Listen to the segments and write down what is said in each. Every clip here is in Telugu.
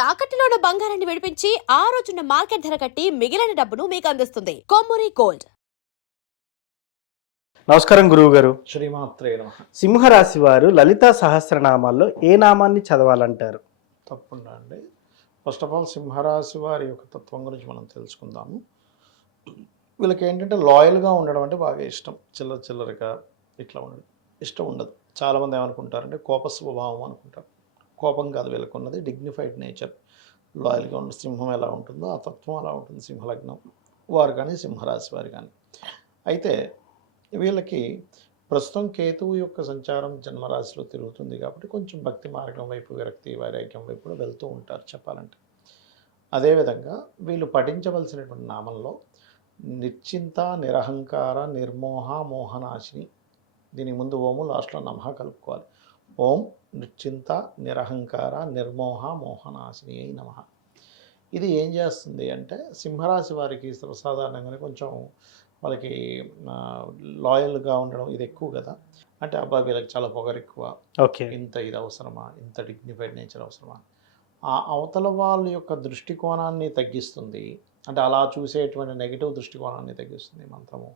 తాకట్టులో ఉన్న బంగారాన్ని విడిపించి ఆ రోజున్న మార్కెట్ ధర కట్టి మిగిలిన డబ్బును మీకు అందిస్తుంది కొమ్మూరి గోల్డ్. నమస్కారం గురువు గారు. శ్రీమాత్రే నమః. సింహరాశి వారు లలితా సహస్రనామాల్లో ఏ నామాన్ని చదవాలంటారు? తప్పకుండా అండి. ఫస్ట్ ఆఫ్ ఆల్ సింహరాశి వారి యొక్క తత్వం గురించి మనం తెలుసుకుందాము. వీళ్ళకి ఏంటంటే లాయల్గా ఉండడం అంటే బాగా ఇష్టం. చిల్లరగా ఇట్లా ఉండడం ఇష్టం ఉండదు. చాలామంది ఏమనుకుంటారంటే కోప స్వభావం అనుకుంటారు. కోపం కాదు వీళ్ళకు ఉన్నది, డిగ్నిఫైడ్ నేచర్. లాయల్గా ఉన్న సింహం ఎలా ఉంటుందో ఆ తత్వం అలా ఉంటుంది సింహలగ్నం వారు కానీ సింహరాశి వారు కానీ. అయితే వీళ్ళకి ప్రస్తుతం కేతువు యొక్క సంచారం జన్మరాశిలో తిరుగుతుంది కాబట్టి కొంచెం భక్తి మార్గం వైపు, విరక్తి వైరాగ్యం వైపు కూడా వెళ్తూ ఉంటారు చెప్పాలంటే. అదేవిధంగా వీళ్ళు పఠించవలసినటువంటి నామంలో నిశ్చింత, నిరహంకార, నిర్మోహ, మోహనాశిని, దీని ముందు ఓము లాస్ట్లో నమః కలుపుకోవాలి. ఓం నిశ్చింత, నిరహంకార, నిర్మోహ, మోహనాశిని అయి నమః. ఇది ఏం చేస్తుంది అంటే సింహరాశి వారికి సర్వసాధారణంగానే కొంచెం వాళ్ళకి లాయల్గా ఉండడం ఇది ఎక్కువ కదా. అంటే అబ్బాయి వీళ్ళకి చాలా పొగరు ఎక్కువ, ఓకే, ఇంత ఇది అవసరమా, ఇంత డిగ్నిఫైడ్ నేచర్ అవసరమా, ఆ అవతల వాళ్ళ యొక్క దృష్టికోణాన్ని తగ్గిస్తుంది. అంటే అలా చూసేటువంటి నెగిటివ్ దృష్టికోణాన్ని తగ్గిస్తుంది మంత్రము.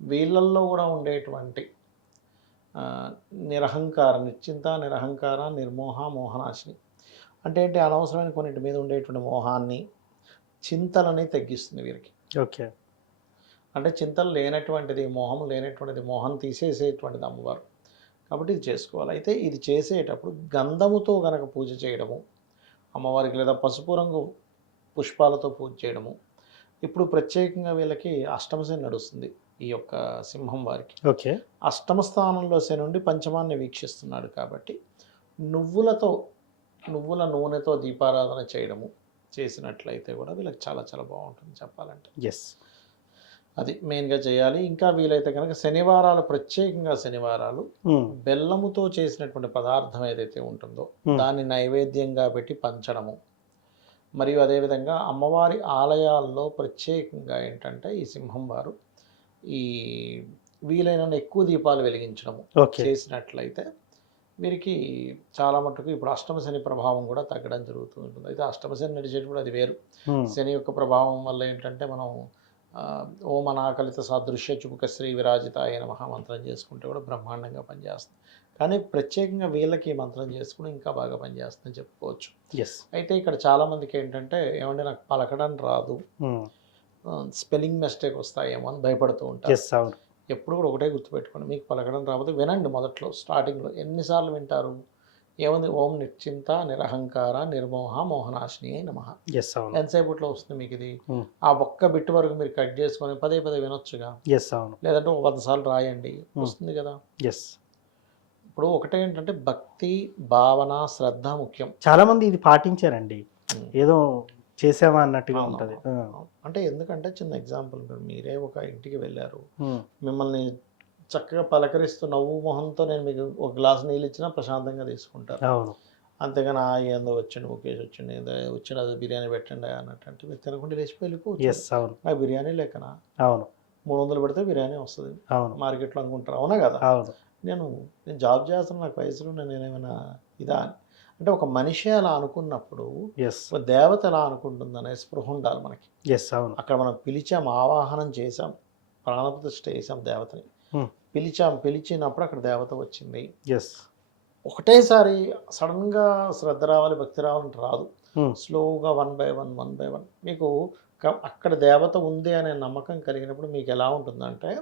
వీళ్ళల్లో కూడా ఉండేటువంటి నిరహంకార, నిశ్చింత, నిరహంకార, నిర్మోహ, మోహనాశిని అంటే ఏంటి, అనవసరమైన కొన్నింటి మీద ఉండేటువంటి మోహాన్ని, చింతలని తగ్గిస్తుంది వీరికి. ఓకే, అంటే చింతలు లేనటువంటిది, మోహం లేనటువంటిది, మోహం తీసేసేటువంటిది అమ్మవారు. కాబట్టి ఇది చేసుకోవాలి. అయితే ఇది చేసేటప్పుడు గంధముతో గనక పూజ చేయడము అమ్మవారికి, లేదా పసుపు రంగు పుష్పాలతో పూజ చేయడము. ఇప్పుడు ప్రత్యేకంగా వీళ్ళకి అష్టమ శని నడుస్తుంది ఈ యొక్క సింహం వారికి. ఓకే, అష్టమ స్థానంలో శని నుండి పంచమాన్ని వీక్షిస్తున్నాడు కాబట్టి నువ్వుల నూనెతో దీపారాధన చేయడము చేసినట్లయితే కూడా వీళ్ళకి చాలా చాలా బాగుంటుంది చెప్పాలంటే. ఎస్, అది మెయిన్గా చేయాలి. ఇంకా వీలైతే కనుక శనివారాలు, ప్రత్యేకంగా శనివారాలు బెల్లముతో చేసినటువంటి పదార్థం ఏదైతే ఉంటుందో దాన్ని నైవేద్యంగా పెట్టి పంచడము. మరియు అదేవిధంగా అమ్మవారి ఆలయాల్లో ప్రత్యేకంగా ఏంటంటే ఈ సింహం వారు ఈ వీలైన ఎక్కువ దీపాలు వెలిగించడము చేసినట్లయితే వీరికి చాలా మటుకు ఇప్పుడు అష్టమ శని ప్రభావం కూడా తగ్గడం జరుగుతూ ఉంటుంది. అయితే అష్టమ శని నడిచేటప్పుడు అది వేరు. శని యొక్క ప్రభావం వల్ల ఏంటంటే మనం ఓం అనాకలిత సాదృశ్య చుముక శ్రీ విరాజిత అయిన మహామంత్రం చేసుకుంటే కూడా బ్రహ్మాండంగా పనిచేస్తుంది. కానీ ప్రత్యేకంగా వీళ్ళకి మంత్రం చేసుకుని ఇంకా బాగా పనిచేస్తుందని చెప్పుకోవచ్చు. అయితే ఇక్కడ చాలామందికి ఏంటంటే ఏమంటే నాకు పలకడం రాదు, స్పెల్లింగ్ మిస్టేక్ వస్తాయేమో అని భయపడుతూ ఉంటారు. ఎప్పుడు కూడా ఒకటే గుర్తుపెట్టుకోండి, మీకు పలకడం రాకపోతే వినండి. మొదట్లో స్టార్టింగ్లో ఎన్నిసార్లు వింటారు, ఏముంది, ఓం నిశ్చింత, నిరహంకార, నిర్మోహ, మోహనాశిని అయి నమః. ఎంతసేపట్లో వస్తుంది మీకు ఇది? ఆ ఒక్క బిట్ వరకు మీరు కట్ చేసుకొని పదే పదే వినొచ్చుగా. లేదంటే 100 సార్లు రాయండి, వస్తుంది కదా. ఇప్పుడు ఒకటే ఏంటంటే భక్తి, భావన, శ్రద్ధ ముఖ్యం. చాలా మంది ఇది పాటించారండి, ఏదో చేసామా అన్నట్టుగా ఉంటుంది. అంటే ఎందుకంటే చిన్న ఎగ్జాంపుల్, మీరే ఒక ఇంటికి వెళ్ళారు, మిమ్మల్ని చక్కగా పలకరిస్తూ నవ్వు మొహంతో నేను మీకు ఒక గ్లాస్ నీళ్ళు ఇచ్చినా ప్రశాంతంగా తీసుకుంటారు. అంతేగాని ఏందో వచ్చిండు ముఖేష్ వచ్చిండు, ఏదో వచ్చిండు అది బిర్యానీ పెట్టండి అన్నట్టు అంటే మీరు తినకుండా లేచిపోయి వెళ్ళిపోవచ్చు. ఆ బిర్యానీ లేకనా 300 పెడితే బిర్యానీ వస్తుంది మార్కెట్లో అనుకుంటారు, అవునా కదా. నేను జాబ్ చేస్తాను, నాకు పైసలు, నేనేమైనా ఇదా అంటే ఒక మనిషి అలా అనుకున్నప్పుడు ఒక దేవత ఎలా అనుకుంటుంది అనే స్పృహ ఉండాలి మనకి. అక్కడ మనం పిలిచాం, ఆవాహనం చేసాం, ప్రాణప్రతిష్ఠ చేసాం దేవతని, పిలిచినప్పుడు అక్కడ దేవత వచ్చింది. ఒకటేసారి సడన్గా శ్రద్ధ రావాలి, భక్తి రావాలంటే రాదు. స్లోగా 1 by 1 మీకు అక్కడ దేవత ఉంది అనే నమ్మకం కలిగినప్పుడు మీకు ఎలా ఉంటుందంటే,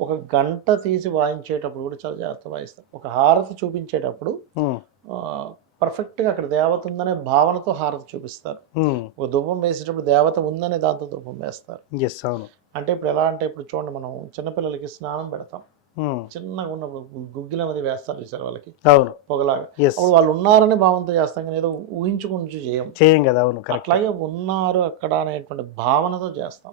ఒక గంట తీసి వాయించేటప్పుడు కూడా చాలా జాగ్రత్త వాయిస్తారు. ఒక హారతి చూపించేటప్పుడు పర్ఫెక్ట్గా అక్కడ దేవత ఉందనే భావనతో హారతి చూపిస్తారు. ఒక ధూపం వేసేటప్పుడు దేవత ఉందనే దాంతో ధూపం వేస్తారు. అంటే ఇప్పుడు ఎలా అంటే, ఇప్పుడు చూడండి, మనం చిన్నపిల్లలకి స్నానం పెడతాం, చిన్నగా ఉన్నప్పుడు గుగ్గిల మీద వేస్తారు చూసారు వాళ్ళకి పొగలాగా, అప్పుడు వాళ్ళు ఉన్నారనే భావంతో చేస్తాం, కానీ ఏదో ఊహించుకుంటూ చేయం కదా. అట్లాగే ఉన్నారు అక్కడ అనేటువంటి భావనతో చేస్తాం.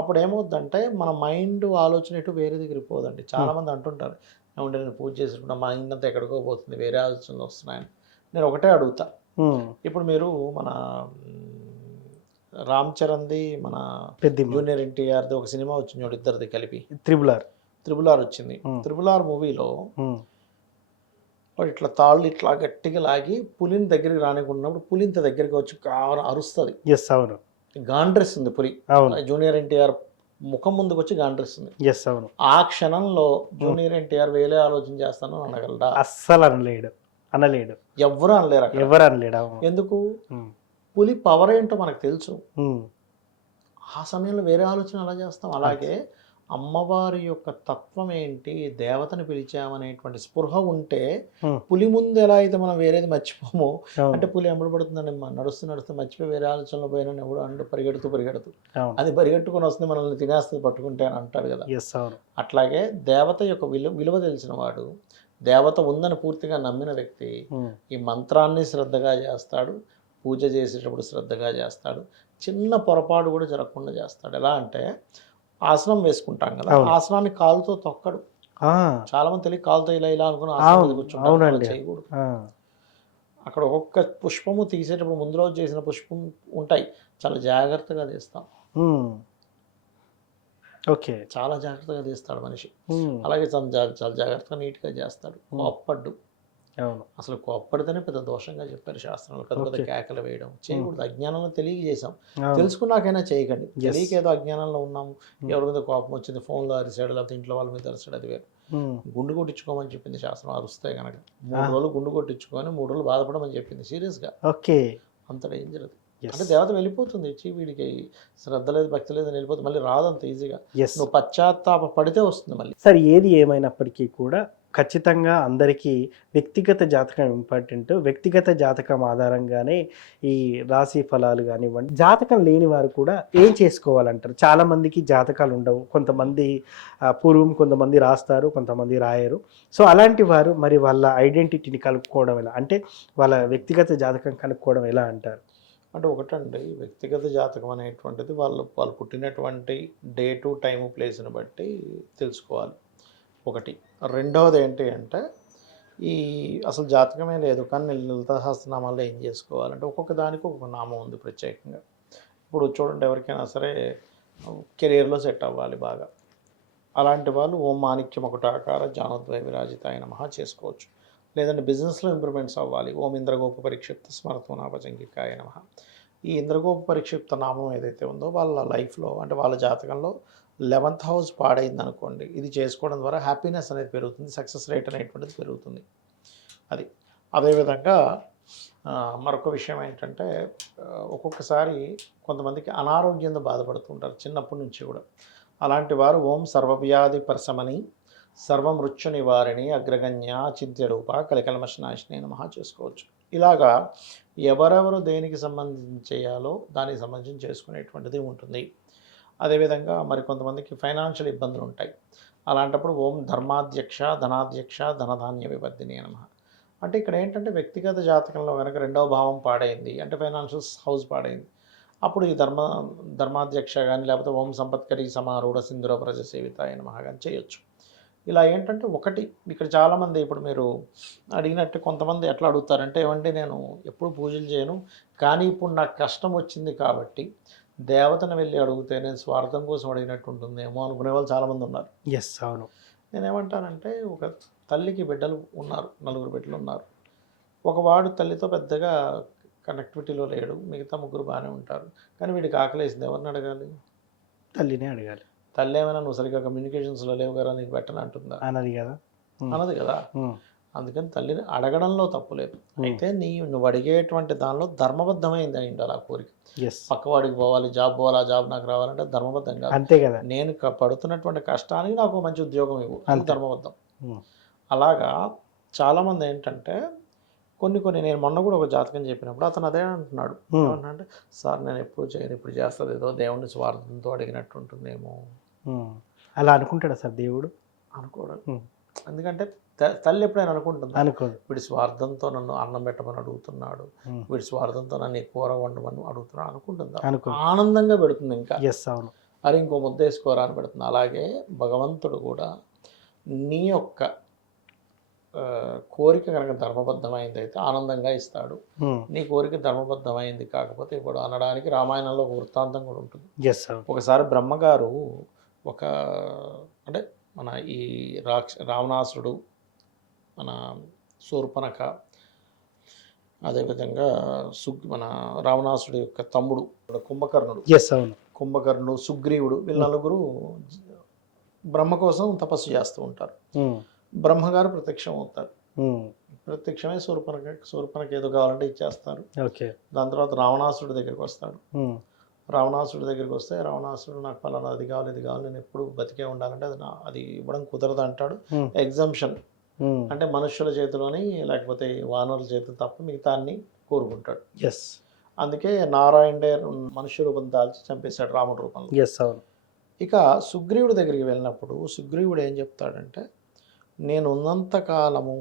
అప్పుడు ఏమవుద్దంటే మన మైండ్ ఆలోచన ఎటు వేరే దగ్గరికి పోదండి. చాలా మంది అంటుంటారు, ఏమంటే నేను పూజ చేసినప్పుడు మా మైండ్ అంతా ఎక్కడికో పోతుంది, వేరే ఆలోచనలు వస్తున్నాయని. నేను ఒకటే అడుగుతా, ఇప్పుడు మీరు మన రామ్ చరణ్ది, మన జూనియర్ ఎన్టీఆర్ది ఒక సినిమా వచ్చింది చూడు, ఇద్దరిది కలిపి త్రిబుల్ ఆర్ వచ్చింది. త్రిబుల్ ఆర్ మూవీలో వాడు ఇట్లా తాళ్ళు ఇట్లా గట్టిగా లాగి పులిని దగ్గరికి రానికున్నప్పుడు పులి ఇంత దగ్గరికి వచ్చి అరుస్తుంది, ఎస్ అవును గాండ్రిస్తుంది పులి. అవును జూనియర్ ఎన్టీఆర్ ముఖం ముందుకు వచ్చి గాండ్రిస్తుంది. ఎస్ అవును ఆ క్షణంలో జూనియర్ ఎన్టీఆర్ వేలే ఆలోచన చేస్తాను అనగలడా? అస్సలు అనలేడు ఎవ్వరూ అనలేరు అక్కడ. ఎవరు అనలేడు అవును. ఎందుకు? ఉమ్, పులి పవర్ ఏంటో మనకు తెలుసు. ఉమ్, ఆ సమయంలో వేరే ఆలోచన అలా చేస్తాం. అలాగే అమ్మవారి యొక్క తత్వం ఏంటి, దేవతని పిలిచామనేటువంటి స్పృహ ఉంటే Hmm. పులి ముందు ఎలా అయితే మనం వేరేది మర్చిపోమో, అవును అంటే పులి ఎంబడబడుతుందండి, నడుస్తూ మర్చిపోయి వేరే ఆలోచనలో పోయినా ఎవడు అంటూ పరిగెడుతూ అవును అది పరిగెట్టుకుని వస్తుంది, మనల్ని తినేస్తుంది పట్టుకుంటే అని అంటాడు కదా. ఎస్ అవును అట్లాగే దేవత యొక్క విలువ తెలిసిన వాడు, దేవత ఉందని పూర్తిగా నమ్మిన వ్యక్తి ఉమ్, ఈ మంత్రాన్ని శ్రద్ధగా చేస్తాడు, పూజ చేసేటప్పుడు శ్రద్ధగా చేస్తాడు, చిన్న పొరపాటు కూడా జరగకుండా చేస్తాడు. ఎలా అంటే ఆసనం వేసుకుంటాం కదా, అవును. ఆసనాన్ని కాలుతో తొక్కడు. ఆ, చాలా మంది తెలియక కాలుతో ఇలా అనుకుని ఆసనం మీద కూర్చుంటారు. అలా అవునండి. చేయకూడదు. ఆ, అక్కడ ఒక్కొక్క పుష్పము తీసేటప్పుడు ముందు రోజు చేసిన పుష్పం ఉంటాయి, చాలా జాగ్రత్తగా తీస్తాం. ఉమ్, ఓకే చాలా జాగ్రత్తగా తీస్తాడు మనిషి. ఉమ్, అలాగే చాలా జాగ్రత్తగా నీట్గా చేస్తాడు. కోప్పడ్డు, అవును అసలు కోప్పడితేనే పెద్ద దోషంగా చెప్పారు శాస్త్రంలో. పెద్ద పెద్ద Okay. కేకలు వేయడం చేయకూడదు. అజ్ఞానంలో తెలియజేసాం, అవును తెలుసుకున్నాకైనా చేయకండి. Yes. తెలియక ఏదో అజ్ఞానంలో ఉన్నాము, ఎవరి మీద కోపం వచ్చింది, ఫోన్లో అరిసాడు, లేకపోతే ఇంట్లో వాళ్ళ మీద అరిసాడు, అది వేరు. ఉమ్, గుండు కొట్టించుకోమని చెప్పింది శాస్త్రం. అరుస్తే కనుక 3 రోజులు గుండు కొట్టించుకొని 3 రోజులు బాధపడమని చెప్పింది. సీరియస్గా ఓకే అంత డేంజర్ అది. ఎస్ అంటే దేవత వెళ్ళిపోతుంది, వీడికి శ్రద్ధ లేదు భక్తి లేదు అని వెళ్ళిపోతుంది, మళ్ళీ రాదంత ఈజీగా. ఎస్ నువ్వు పశ్చాత్తాప పడితే వస్తుంది మళ్ళీ. సార్ ఏది ఏమైనప్పటికీ కూడా ఖచ్చితంగా అందరికీ వ్యక్తిగత జాతకం ఇంపార్టెంట్. వ్యక్తిగత జాతకం ఆధారంగానే ఈ రాశి ఫలాలు కానివ్వండి. జాతకం లేని వారు కూడా ఏం చేసుకోవాలంటారు? చాలా మందికి జాతకాలు ఉండవు, కొంతమంది పూర్వం కొంతమంది రాస్తారు, కొంతమంది రాయరు. సో అలాంటి వారు మరి వాళ్ళ ఐడెంటిటీని కనుక్కోవడం ఎలా, అంటే వాళ్ళ వ్యక్తిగత జాతకం కనుక్కోవడం ఎలా అంటారు? అంటే ఒకటండి, వ్యక్తిగత జాతకం అనేటువంటిది వాళ్ళు పుట్టినటువంటి డేటు టైము ప్లేస్ని బట్టి తెలుసుకోవాలి ఒకటి. రెండవది ఏంటి అంటే ఈ అసలు జాతకమే లేదు కానీ లలితా సహస్రనామాల్లో ఏం చేసుకోవాలంటే ఒక్కొక్క దానికి ఒక్కొక్క నామం ఉంది ప్రత్యేకంగా. ఇప్పుడు చూడండి, ఎవరికైనా సరే కెరీర్లో సెట్ అవ్వాలి బాగా, అలాంటి వాళ్ళు ఓం మాణిక్యం ఒకటాకార జానోద్వయ విరాజితాయ నమః చేసుకోవచ్చు. లేదంటే బిజినెస్లో ఇంప్రూవ్మెంట్స్ అవ్వాలి, ఓం ఇంద్రగోప పరిక్షిప్త స్మరతోనాపజంగికాయ నమః. ఈ ఇంద్రగోప పరిక్షిప్త నామం ఏదైతే ఉందో వాళ్ళ లైఫ్లో, అంటే వాళ్ళ జాతకంలో 11th హౌస్ పాడైంది అనుకోండి, ఇది చేసుకోవడం ద్వారా హ్యాపీనెస్ అనేది పెరుగుతుంది, సక్సెస్ రేట్ అనేటువంటిది పెరుగుతుంది. అది అదేవిధంగా మరొక విషయం ఏంటంటే ఒక్కొక్కసారి కొంతమందికి అనారోగ్యంతో బాధపడుతుంటారు చిన్నప్పటి నుంచి కూడా. అలాంటి వారు ఓం సర్వవ్యాధి పరశమని సర్వమృత్యు నివారిణి అగ్రగణ్య చింత్యరూప కలికల్మషనాశిని నమః చేసుకోవచ్చు. ఇలాగా ఎవరెవరు దేనికి సంబంధించి చేయాలో దానికి సంబంధించి చేసుకునేటువంటిది ఉంటుంది. అదేవిధంగా మరి కొంతమందికి ఫైనాన్షియల్ ఇబ్బందులు ఉంటాయి, అలాంటప్పుడు ఓం ధర్మాధ్యక్ష ధనాధ్యక్ష ధనధాన్య వివర్ధిని నమః. అంటే ఇక్కడ ఏంటంటే వ్యక్తిగత జాతకంలో కనుక 2వ భావం పాడైంది అంటే ఫైనాన్షియల్ హౌస్ పాడైంది, అప్పుడు ఈ ధర్మాధ్యక్ష కానీ లేకపోతే ఓం సంపత్కరి సమారూఢ సింధుర ప్రజ సేవితాయ నమః కానీ చేయొచ్చు. ఇలా ఏంటంటే ఒకటి ఇక్కడ చాలామంది ఇప్పుడు మీరు అడిగినట్టు కొంతమంది ఎట్లా అడుగుతారంటే, ఏమంటే నేను ఎప్పుడు పూజలు చేయను కానీ ఇప్పుడు నాకు కష్టం వచ్చింది కాబట్టి దేవతను వెళ్ళి అడిగితే నేను స్వార్థం కోసం అడిగినట్టు ఉంటుందేమో అనుకునే వాళ్ళు చాలామంది ఉన్నారు. ఎస్ అవును. నేనేమంటానంటే, ఒక తల్లికి బిడ్డలు ఉన్నారు, 4 బిడ్డలు ఉన్నారు. ఒకవాడు తల్లితో పెద్దగా కనెక్టివిటీలో లేడు, మిగతా 3 బాగానే ఉంటారు. కానీ వీడికి ఆకలేసింది, ఎవరిని అడగాలి? తల్లినే అడగాలి. తల్లి ఏమైనా నువ్వు సరిగ్గా కమ్యూనికేషన్స్లో లేవు కదా నీకు పెట్టని అంటుందా? అన్నది కదా. అన్నది కదా. అందుకని తల్లిని అడగడంలో తప్పు లేదు. అయితే నువ్వు అడిగేటువంటి దానిలో ధర్మబద్ధమైంది అయి ఉండాలి ఆ కోరిక. ఎస్ పక్కవాడికి పోవాలి, జాబ్ పోవాలి, ఆ జాబ్ నాకు రావాలంటే ధర్మబద్ధం కాదు. అంతే కదా. నేను పడుతున్నటువంటి కష్టానికి నాకు మంచి ఉద్యోగం ఇవ్వు, అది ధర్మబద్ధం. ఉమ్, అలాగా చాలామంది ఏంటంటే కొన్ని నేను మొన్న కూడా ఒక జాతకం చెప్పినప్పుడు అతను అదే అంటున్నాడు. ఏమంటే, సార్ నేను ఎప్పుడు చేయను, ఇప్పుడు చేస్తుంది, ఏదో దేవుడిని స్వార్థంతో అడిగినట్టు ఉంటుందేమో. అలా అనుకుంటాడా సార్ దేవుడు? అనుకోవడం. ఎందుకంటే తల్లి ఎప్పుడైనా అనుకుంటుంది, అనుకోదు. వీడి స్వార్థంతో నన్ను అన్నం పెట్టమని అడుగుతున్నాడు, వీడి స్వార్థంతో నన్ను కూర వండమని అడుగుతున్నాడు అనుకుంటుందా? ఆనందంగా పెడుతుంది. ఇంకా ఎస్ అవును. అరే ఇంకో ముద్ద వేసుకోరా అని పెడుతుంది. అలాగే భగవంతుడు కూడా నీ యొక్క కోరిక కనుక ధర్మబద్ధమైంది అయితే ఆనందంగా ఇస్తాడు, నీ కోరిక ధర్మబద్ధమైంది కాకపోతే ఇప్పుడు అనడానికి రామాయణంలో ఒక వృత్తాంతం కూడా ఉంటుంది. ఒకసారి బ్రహ్మగారు అంటే మన ఈ రావణాసురుడు మన శూర్పణఖ, అదేవిధంగా మన రావణాసుడి యొక్క తమ్ముడు కుంభకర్ణుడు, ఎస్ అవును. కుంభకర్ణుడు, సుగ్రీవుడు, వీళ్ళ నలుగురు బ్రహ్మ కోసం తపస్సు చేస్తూ ఉంటారు. బ్రహ్మగారు ప్రత్యక్షం అవుతారు. ప్రత్యక్షమే శూర్పణఖ ఏదో కావాలంటే ఇచ్చేస్తారు. ఓకే. దాని తర్వాత రావణాసుడి దగ్గరికి వస్తాడు. రావణాసుడి దగ్గరికి వస్తే రావణాసుడు నాకు పలానా అది కావాలి ఇది కావాలి, నేను ఎప్పుడు బతికే ఉండాలంటే అది ఇవ్వడం కుదరదు అంటాడు. ఎగ్జంప్షన్ అంటే మనుష్యుల చేతిలోని లేకపోతే వానరుల చేతులు తప్ప మిగతా అన్ని కోరుకుంటాడు. ఎస్. అందుకే నారాయణుడే మనుష్య రూపం దాల్చి చంపేశాడు రాముడి రూపంలో. ఎస్ అవును. ఇక సుగ్రీవుడి దగ్గరికి వెళ్ళినప్పుడు సుగ్రీవుడు ఏం చెప్తాడంటే, నేను ఉన్నంత కాలము,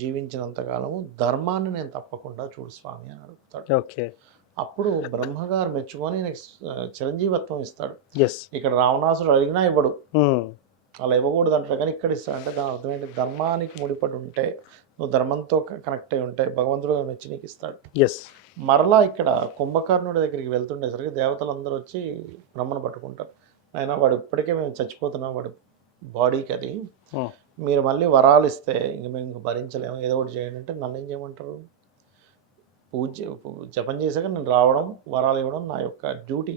జీవించినంత కాలము ధర్మాన్ని నేను తప్పకుండా చూడు స్వామి అని అడుగుతాడు. ఓకే. అప్పుడు బ్రహ్మగారు మెచ్చుకొని నాకు చిరంజీవత్వం ఇస్తాడు. ఎస్. ఇక్కడ రావణాసుడు అడిగినా ఇవ్వడు, అలా ఇవ్వకూడదు అంటారు, కానీ ఇక్కడ ఇస్తాడంటే దాని అర్థం ఏంటి, ధర్మానికి ముడిపడి ఉంటే, నువ్వు ధర్మంతో కనెక్ట్ అయి ఉంటే భగవంతుడు మెచ్చి నీకు ఇస్తాడు. ఎస్. మరలా ఇక్కడ కుంభకర్ణుడి దగ్గరికి వెళ్తుండేసరికి దేవతలందరూ వచ్చి బ్రహ్మను పట్టుకుంటారు. అయినా వాడు ఇప్పటికే మేము చచ్చిపోతున్నాం, వాడు బాడీకి అది, మీరు మళ్ళీ వరాలు ఇస్తే ఇంక మేము ఇంక భరించలేము, ఏదో ఒకటి చేయండి అంటే నన్ను ఏం చేయమంటారు, జపం చేశాక నేను రావడం వరాలు ఇవ్వడం నా యొక్క డ్యూటీ,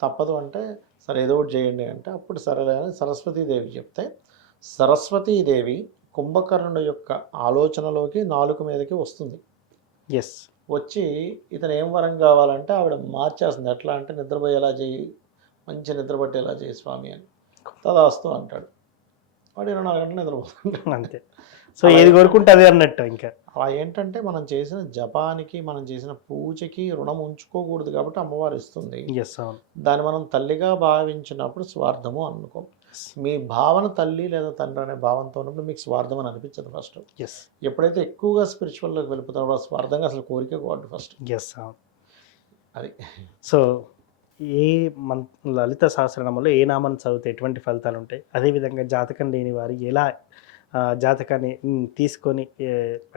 తప్పదు అంటే సరే ఏదో ఒకటి చేయండి అంటే అప్పుడు సరేలే అని సరస్వతీదేవి చెప్తే, సరస్వతీదేవి కుంభకర్ణుడి యొక్క ఆలోచనలోకి నాలుక మీదకి వస్తుంది. ఎస్. వచ్చి ఇతను ఏం వరం కావాలంటే ఆవిడ మార్చేస్తుంది. ఎట్లా అంటే నిద్రపోయేలా చేయి, మంచి నిద్రపట్టేలా చేయి స్వామి అని. తదాస్తు అంటాడు. వాడు 24 గంటలు నిద్రపోతుంటాడు అంతే. సో ఏది కోరుకుంటే అదే అన్నట్టు. ఇంకా అలా ఏంటంటే మనం చేసిన జపానికి, మనం చేసిన పూజకి రుణం ఉంచుకోకూడదు కాబట్టి అమ్మవారు ఇస్తుంది. ఎస్ అవును. దాన్ని మనం తల్లిగా భావించినప్పుడు స్వార్థము అనుకో. మీ భావన తల్లి లేదా తండ్రి అనే భావంతో ఉన్నప్పుడు మీకు స్వార్థం అని అనిపించదు ఫస్ట్. ఎస్. ఎప్పుడైతే ఎక్కువగా స్పిరిచువల్లోకి వెళ్ళిపోతారో ఆ స్వార్థంగా అసలు కోరిక కోవద్దు ఫస్ట్. ఎస్ అవును. అది. సో ఏ లలిత సహస్రనామంలో ఏ నామాన్ని చదివితే ఎటువంటి ఫలితాలు ఉంటాయి, అదేవిధంగా జాతకం లేని వారు ఎలా జాతకాన్ని తీసుకొని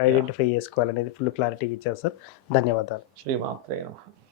ఐడెంటిఫై చేసుకోవాలనేది ఫుల్ క్లారిటీగా ఇచ్చారు సార్. ధన్యవాదాలు. శ్రీమాత్రే నమః.